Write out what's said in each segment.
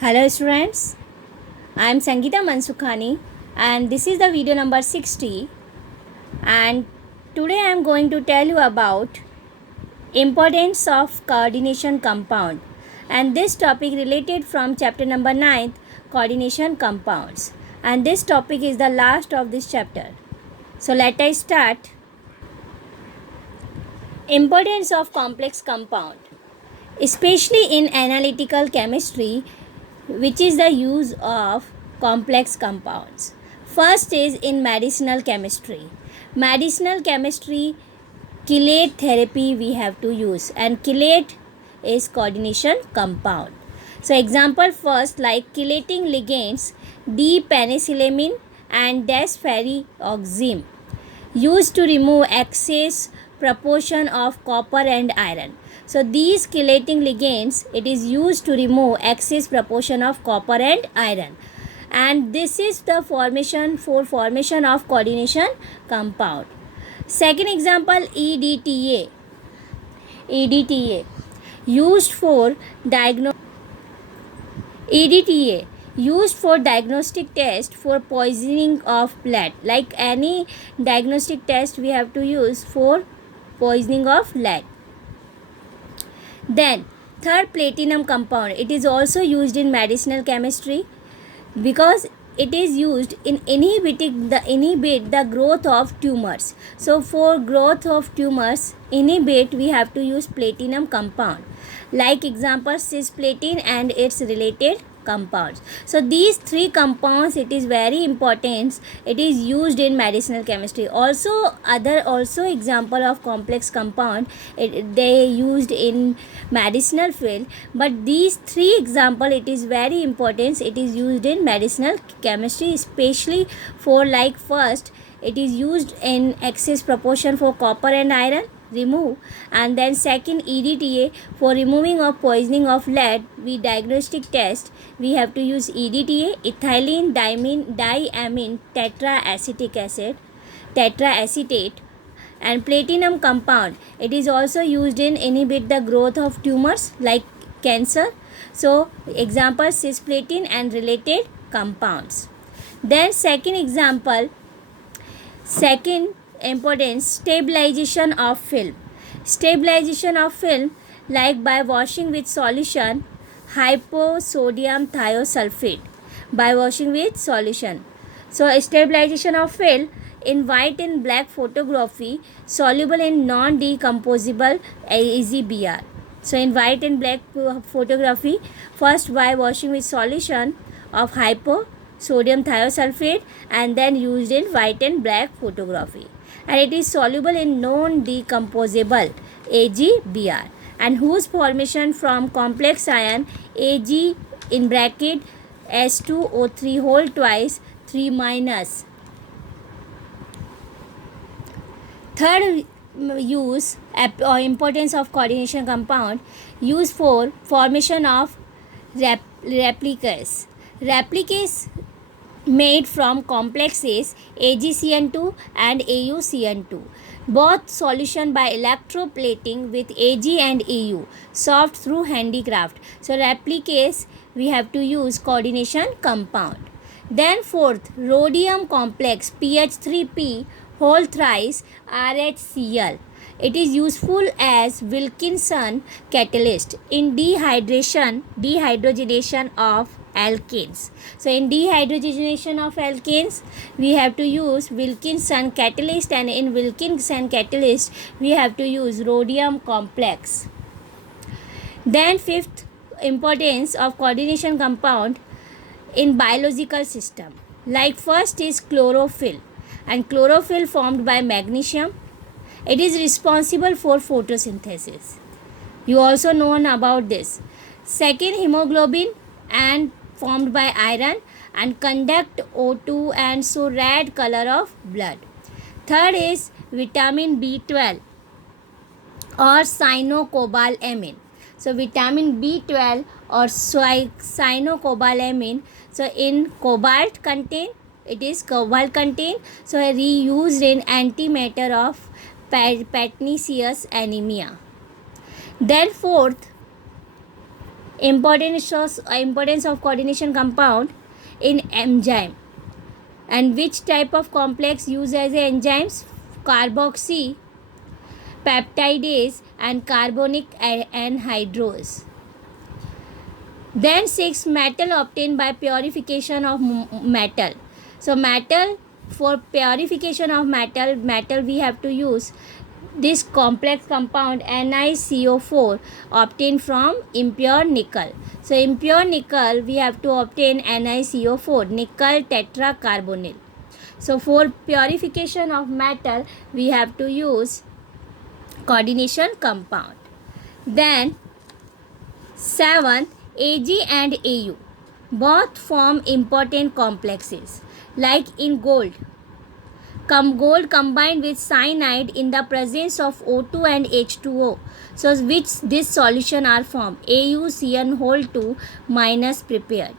Hello students, I am Sangeeta Mansukhani and this is the video number 60, and today I am going to tell you about importance of coordination compound, and this topic related from chapter number 9, coordination compounds, and this topic is the last of this chapter. So let us start. Importance of complex compound, especially in analytical chemistry, which is the use of complex compounds. First is in medicinal chemistry. Medicinal chemistry, chelate therapy we have to use, and chelate is coordination compound. So example first, like chelating ligands D-penicillamine and desferrioxime, used to remove excess proportion of copper and iron. So these chelating ligands, it is used to remove excess proportion of copper and iron, and this is the formation of coordination compound. Second example, EDTA used for EDTA used for diagnostic test for poisoning of blood. Like any diagnostic test we have to use for poisoning of lead. Then third, platinum compound. It is also used in medicinal chemistry because it is used in inhibit the growth of tumors. So for growth of tumors inhibit, we have to use platinum compound. Like example, cisplatin and its related compounds. So these three compounds, it is very important. It is used in medicinal chemistry. Also example of complex compound, they used in medicinal field, but these three example, it is very important. It is used in medicinal chemistry, especially for, like, first, it is used in excess proportion for copper and iron remove, and then second, EDTA for removing of poisoning of lead. We diagnostic test, we have to use EDTA, ethylene diamine tetraacetate, and platinum compound. It is also used in inhibit the growth of tumors like cancer. So example, cisplatin and related compounds. Then second importance, stabilization of film. Stabilization of film, like by washing with solution hyposodium thiosulfate, by washing with solution. So stabilization of film in white and black photography, soluble in non-decomposable AgBr. So in white and black photography, first by washing with solution of hyposodium thiosulfate and then used in white and black photography, and it is soluble in non-decomposable AgBr, and whose formation from complex ion Ag in bracket S2O3 whole twice 3 minus. Third use or importance of coordination compound, used for formation of replicas. Replicas made from complexes AgCN2 and AuCN2, both solution by electroplating with Ag and Au, solved through handicraft. So replicase, we have to use coordination compound. Then fourth, rhodium complex PH3P whole thrice RHCl. It is useful as Wilkinson catalyst in dehydrogenation of alkanes. So in dehydrogenation of alkanes, we have to use Wilkinson catalyst, and in Wilkinson catalyst we have to use rhodium complex. Then fifth importance of coordination compound in biological system, like first is chlorophyll, and chlorophyll formed by magnesium. It is responsible for photosynthesis. You also know about this. Second, hemoglobin, and formed by iron and conduct O2 and so red color of blood. Third is vitamin B12 or cyanocobalamin. So vitamin B12 or cyanocobalamin, so in cobalt contain, it is cobalt contain, so reused in antimatter of pernicious anemia. Then fourth, Importance of coordination compound in enzyme. And which type of complex used as enzymes? Carboxy, peptidase, and carbonic anhydrous. Then 6, metal obtained by purification of metal. So metal, for purification of metal we have to use this complex compound NiCO4 obtained from impure nickel. So impure nickel we have to obtain NiCO4, nickel tetracarbonyl. So for purification of metal we have to use coordination compound. Then 7th, Ag and Au both form important complexes, like in gold. Gold combined with cyanide in the presence of O2 and H2O. So which this solution are formed? AuCN2 minus prepared.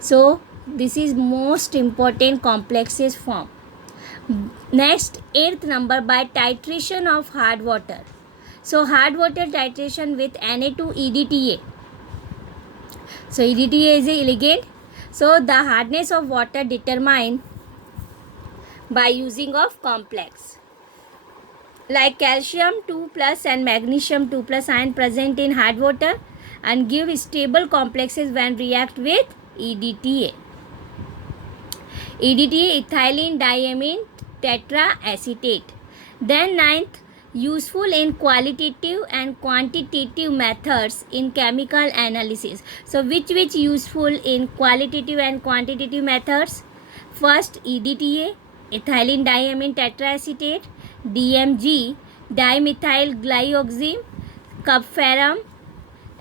So this is most important complexes form. Next, 8th number, by titration of hard water. So hard water titration with Na2EDTA. So EDTA is a ligand. So the hardness of water determined by using of complex, like calcium 2 plus and magnesium 2 plus ion present in hard water and give stable complexes when react with EDTA. EDTA, ethylene diamine tetraacetate. Then 9th, useful in qualitative and quantitative methods in chemical analysis. So which useful in qualitative and quantitative methods? First, EDTA, ethylene diamine tetraacetate, DMG, dimethyl glyoxime, cupferrum,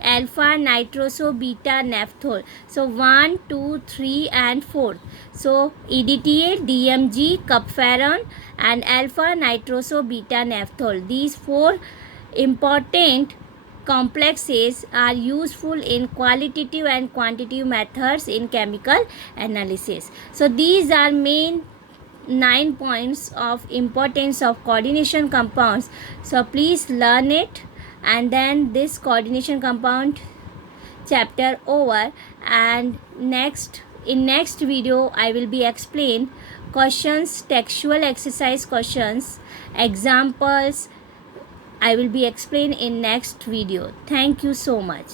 alpha nitroso beta naphthol. So 1, 2, 3 and 4. So EDTA, DMG, cupferrum and alpha nitroso beta naphthol. These 4 important complexes are useful in qualitative and quantitative methods in chemical analysis. So these are main 9 points of importance of coordination compounds. So please learn it, and then this coordination compound chapter over, and in next video I will be explain questions, textual exercise questions, examples I will be explain in next video. Thank you so much.